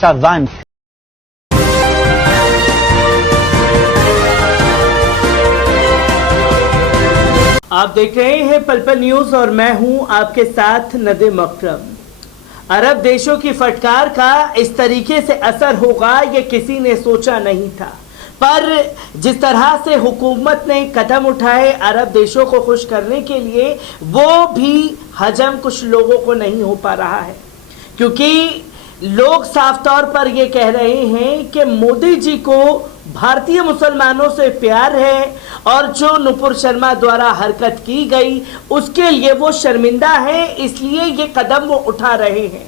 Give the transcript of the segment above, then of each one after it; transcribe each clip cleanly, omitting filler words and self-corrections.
शावांक। आप देख रहे हैं पल पल न्यूज और मैं हूं आपके साथ नदीम अकरम। अरब देशों की फटकार का इस तरीके से असर होगा ये किसी ने सोचा नहीं था, पर जिस तरह से हुकूमत ने कदम उठाए अरब देशों को खुश करने के लिए, वो भी हजम कुछ लोगों को नहीं हो पा रहा है, क्योंकि लोग साफ तौर पर ये कह रहे हैं कि मोदी जी को भारतीय मुसलमानों से प्यार है और जो नुपुर शर्मा द्वारा हरकत की गई उसके लिए वो शर्मिंदा है, इसलिए ये कदम वो उठा रहे हैं।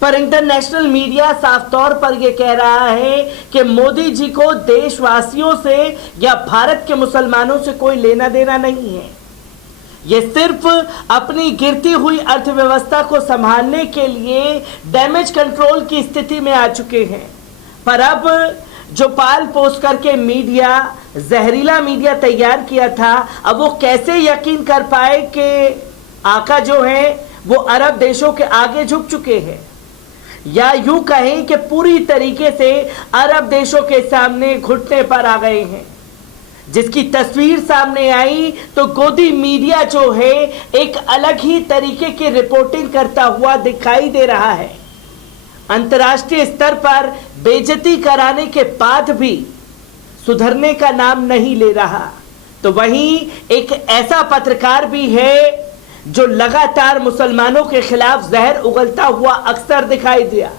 पर इंटरनेशनल मीडिया साफ तौर पर यह कह रहा है कि मोदी जी को देशवासियों से या भारत के मुसलमानों से कोई लेना देना नहीं है। ये सिर्फ अपनी गिरती हुई अर्थव्यवस्था को संभालने के लिए डैमेज कंट्रोल की स्थिति में आ चुके हैं। पर अब जो पाल पोस करके मीडिया, जहरीला मीडिया तैयार किया था, अब वो कैसे यकीन कर पाए कि आका जो है वो अरब देशों के आगे झुक चुके हैं, या यूं कहें कि पूरी तरीके से अरब देशों के सामने घुटने पर आ गए हैं। जिसकी तस्वीर सामने आई तो गोदी मीडिया जो है एक अलग ही तरीके की रिपोर्टिंग करता हुआ दिखाई दे रहा है। अंतर्राष्ट्रीय स्तर पर बेइज्जती कराने के बाद भी सुधरने का नाम नहीं ले रहा। तो वहीं एक ऐसा पत्रकार भी है जो लगातार मुसलमानों के खिलाफ जहर उगलता हुआ अक्सर दिखाई दिया,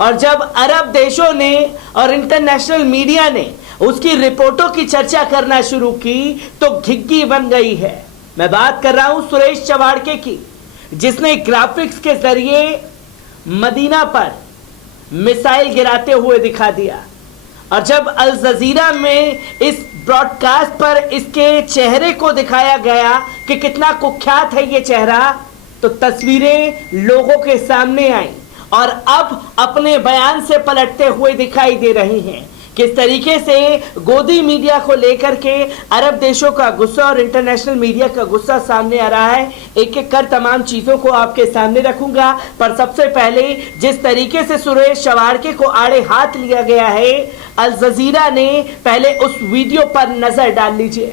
और जब अरब देशों ने और इंटरनेशनल मीडिया ने उसकी रिपोर्टों की चर्चा करना शुरू की तो घिग्गी बन गई है। मैं बात कर रहा हूं सुरेश चवाड़के की, जिसने ग्राफिक्स के जरिए मदीना पर मिसाइल गिराते हुए दिखा दिया, और जब अल जजीरा में इस ब्रॉडकास्ट पर इसके चेहरे को दिखाया गया कि कितना कुख्यात है ये चेहरा, तो तस्वीरें लोगों के सामने आई और अब अपने बयान से पलटते हुए दिखाई दे रही हैं। किस तरीके से गोदी मीडिया को लेकर के अरब देशों का गुस्सा और इंटरनेशनल मीडिया का गुस्सा सामने आ रहा है, एक एक कर तमाम चीजों को आपके सामने रखूंगा। पर सबसे पहले जिस तरीके से सुरेश चवाड़के को आड़े हाथ लिया गया है, अल जजीरा ने पहले उस वीडियो पर नजर डाल लीजिए।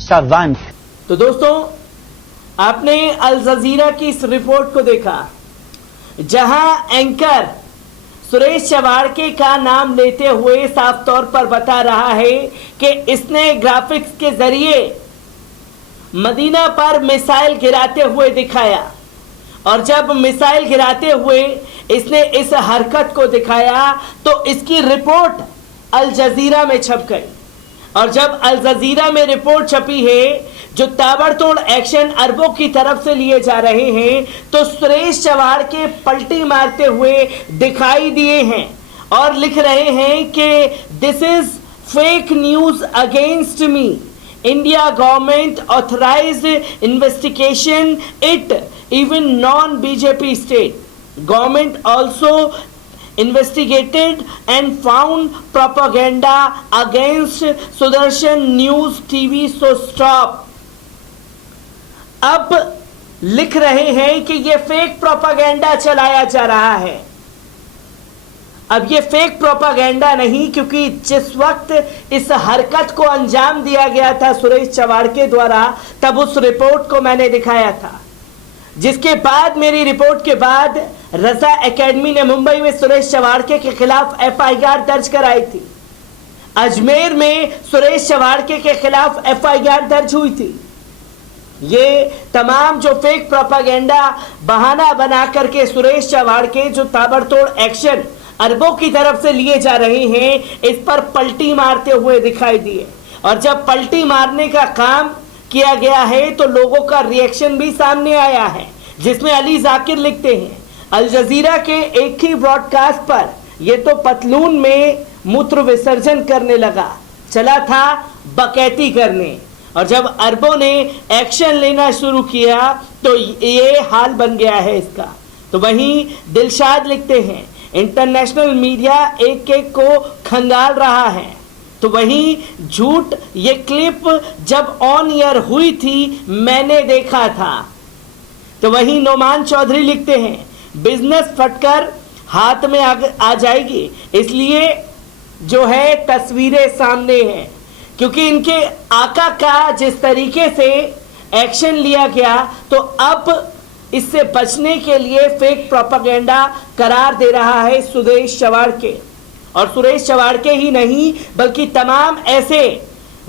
शावांक। तो दोस्तों, आपने अल जजीरा की इस रिपोर्ट को देखा जहां एंकर सुरेश चवाड़के का नाम लेते हुए साफ तौर पर बता रहा है कि इसने ग्राफिक्स के जरिए मदीना पर मिसाइल गिराते हुए दिखाया, और जब मिसाइल गिराते हुए इसने इस हरकत को दिखाया तो इसकी रिपोर्ट अल जजीरा में छप गई, और जब अल जजीरा में रिपोर्ट छपी है जो ताबड़तोड़ एक्शन अरबों की तरफ से लिए जा रहे हैं, तो सुरेश चवाड़के पलटी मारते हुए दिखाई दिए हैं और लिख रहे हैं कि this is fake news against me, India government authorised investigation it, even non-BJP state government also investigated and found propaganda against Sudarshan News TV, so stop। अब लिख रहे हैं कि ये फेक प्रोपागेंडा चलाया जा रहा है। अब ये फेक प्रोपागेंडा नहीं, क्योंकि जिस वक्त इस हरकत को अंजाम दिया गया था सुरेश चवाड़के द्वारा, तब उस रिपोर्ट को मैंने दिखाया था, जिसके बाद मेरी रिपोर्ट के बाद रजा एकेडमी ने मुंबई में सुरेश चवाड़के के खिलाफ FIR दर्ज कराई थी। अजमेर में सुरेश चवाड़के के खिलाफ FIR दर्ज हुई थी। ये तमाम जो फेक प्रोपागेंडा बहाना बना करके सुरेश चवाड़के जो ताबड़तोड़ एक्शन अरबों की तरफ से लिए जा रहे हैं, इस पर पलटी मारते हुए दिखाई दिए, और जब पलटी मारने का काम किया गया है तो लोगों का रिएक्शन भी सामने आया है, जिसमें अली जाकिर लिखते हैं अल जजीरा के एक ही ब्रॉडकास्ट पर ये तो पतलून में मूत्र विसर्जन करने लगा, चला था बकैती करने, और जब अरबों ने एक्शन लेना शुरू किया तो ये हाल बन गया है इसका। तो वहीं दिलशाद लिखते हैं, इंटरनेशनल मीडिया एक एक को खंगाल रहा है। तो वहीं झूठ, ये क्लिप जब ऑन ईयर हुई थी मैंने देखा था। तो वहीं नोमान चौधरी लिखते हैं, बिजनेस फटकर हाथ में आ जाएगी, इसलिए जो है तस्वीरें सामने हैं, क्योंकि इनके आका का जिस तरीके से एक्शन लिया गया, तो अब इससे बचने के लिए फेक प्रोपेगेंडा करार दे रहा है सुरेश चवाड़के। और सुरेश चवाड़के ही नहीं बल्कि तमाम ऐसे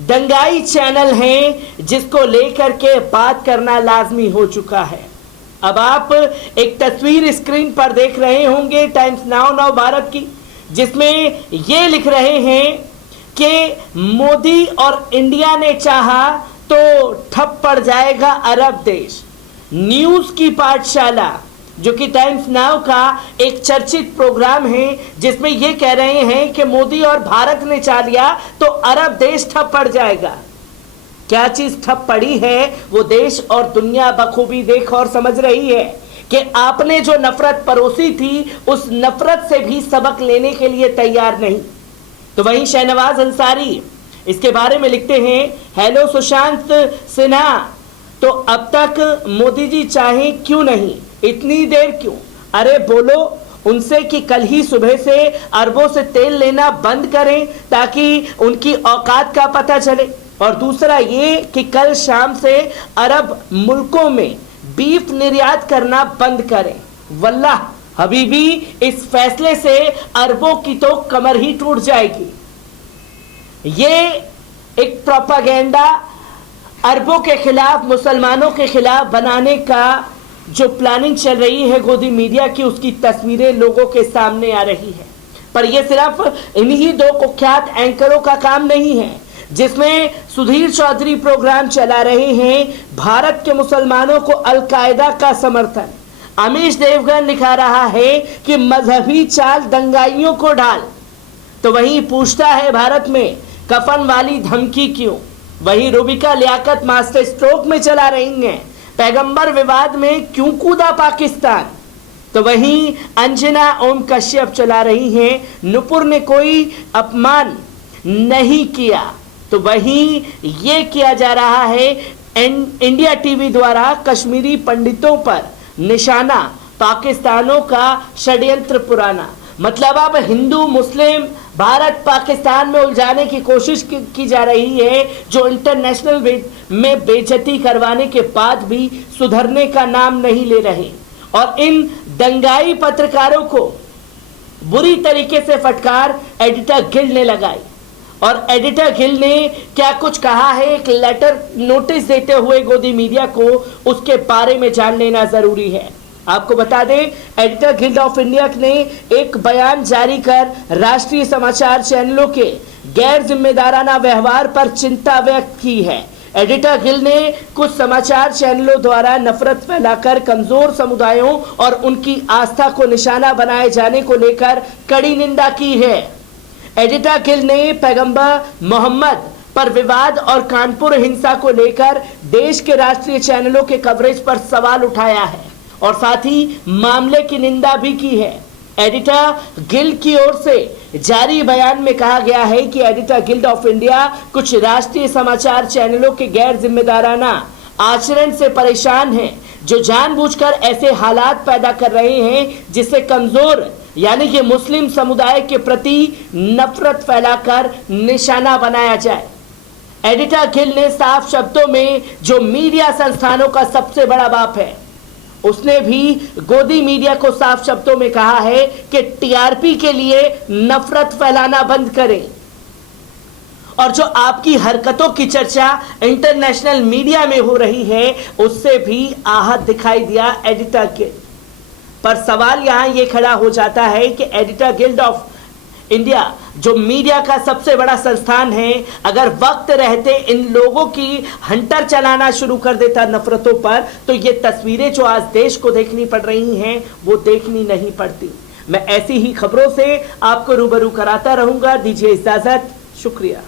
दंगाई चैनल हैं जिसको लेकर के बात करना लाजमी हो चुका है। अब आप एक तस्वीर स्क्रीन पर देख रहे होंगे टाइम्स नाउ भारत की, जिसमें ये लिख रहे हैं कि मोदी और इंडिया ने चाहा तो ठप पड़ जाएगा अरब देश। न्यूज़ की पाठशाला, जो कि टाइम्स नाउ का एक चर्चित प्रोग्राम है, जिसमें ये कह रहे हैं कि मोदी और भारत ने चाह लिया तो अरब देश ठप पड़ जाएगा। क्या चीज ठप पड़ी है वो देश और दुनिया बखूबी देख और समझ रही है कि आपने जो नफरत परोसी थी उस नफरत से भी सबक लेने के लिए तैयार नहीं। तो वहीं शहनवाज अंसारी इसके बारे में लिखते हैं, हेलो सुशांत सिन्हा, तो अब तक मोदी जी चाहे क्यों नहीं, इतनी देर क्यों? अरे बोलो उनसे कि कल ही सुबह से अरबों से तेल लेना बंद करें ताकि उनकी औकात का पता चले। और दूसरा ये कि कल शाम से अरब मुल्कों में बीफ निर्यात करना बंद करें। वल्लाह हबीबी, इस फैसले से अरबों की तो कमर ही टूट जाएगी। ये एक प्रोपेगेंडा अरबों के खिलाफ, मुसलमानों के खिलाफ बनाने का जो प्लानिंग चल रही है गोदी मीडिया की, उसकी तस्वीरें लोगों के सामने आ रही है। पर यह सिर्फ इन्हीं दो कुख्यात एंकरों का काम नहीं है, जिसमें सुधीर चौधरी प्रोग्राम चला रहे हैं भारत के मुसलमानों को अलकायदा का समर्थन। अमीश देवगन लिखा रहा है कि मजहबी चाल दंगाइयों को ढाल। तो वहीं पूछता है भारत में कफन वाली धमकी क्यों? वहीं रूबिका लियाकत मास्टर स्ट्रोक में चला रही हैं, पैगंबर विवाद में क्यों कूदा पाकिस्तान? तो वहीं अंजना ओम कश्यप चला रही हैं, नुपुर ने कोई अपमान नहीं किया। तो वहीं ये किया जा रहा है इंडिया टीवी द्वारा कश्मीरी पंडितों पर निशाना, पाकिस्तानों का षड्यंत्र पुराना। मतलब अब हिंदू मुस्लिम भारत पाकिस्तान में उलझाने की कोशिश की जा रही है, जो इंटरनेशनल में बेइज्जती करवाने के बाद भी सुधरने का नाम नहीं ले रहे। और इन दंगाई पत्रकारों को बुरी तरीके से फटकार एडिटर गिल्ड ने लगाई। और एडिटर गिल्ड ने क्या कुछ कहा है, एक लेटर नोटिस देते हुए गोदी मीडिया को, उसके बारे में जान लेना जरूरी है। आपको बता दें, एडिटर गिल्ड ऑफ इंडिया ने एक बयान जारी कर राष्ट्रीय समाचार चैनलों के गैर जिम्मेदाराना व्यवहार पर चिंता व्यक्त की है। एडिटर गिल्ड ने कुछ समाचार चैनलों द्वारा नफरत फैलाकर कमजोर समुदायों और उनकी आस्था को निशाना बनाए जाने को लेकर कड़ी निंदा की है। एडिटर गिल्ड ने पैगंबर मोहम्मद पर विवाद और कानपुर हिंसा को लेकर देश के राष्ट्रीय चैनलों के कवरेज पर सवाल उठाया है और साथ ही मामले की निंदा भी की है। एडिटर गिल्ड की ओर से जारी बयान में कहा गया है कि एडिटर गिल्ड ऑफ इंडिया कुछ राष्ट्रीय समाचार चैनलों के गैर जिम्मेदाराना आचरण से परेशान है, जो जानबूझकर ऐसे हालात पैदा कर रहे हैं जिससे कमजोर यानी कि मुस्लिम समुदाय के प्रति नफरत फैलाकर निशाना बनाया जाए। एडिटर गिल्ड ने साफ शब्दों में जो मीडिया संस्थानों का सबसे बड़ा बाप है, उसने भी गोदी मीडिया को साफ शब्दों में कहा है कि टीआरपी के लिए नफरत फैलाना बंद करें। और जो आपकी हरकतों की चर्चा इंटरनेशनल मीडिया में हो रही है, उससे भी आहत दिखाई दिया एडिटर गिल्ड। पर सवाल यहां यह खड़ा हो जाता है कि एडिटर गिल्ड ऑफ इंडिया जो मीडिया का सबसे बड़ा संस्थान है, अगर वक्त रहते इन लोगों की हंटर चलाना शुरू कर देता नफरतों पर, तो ये तस्वीरें जो आज देश को देखनी पड़ रही हैं वो देखनी नहीं पड़ती। मैं ऐसी ही खबरों से आपको रूबरू कराता रहूंगा। दीजिए इजाजत, शुक्रिया।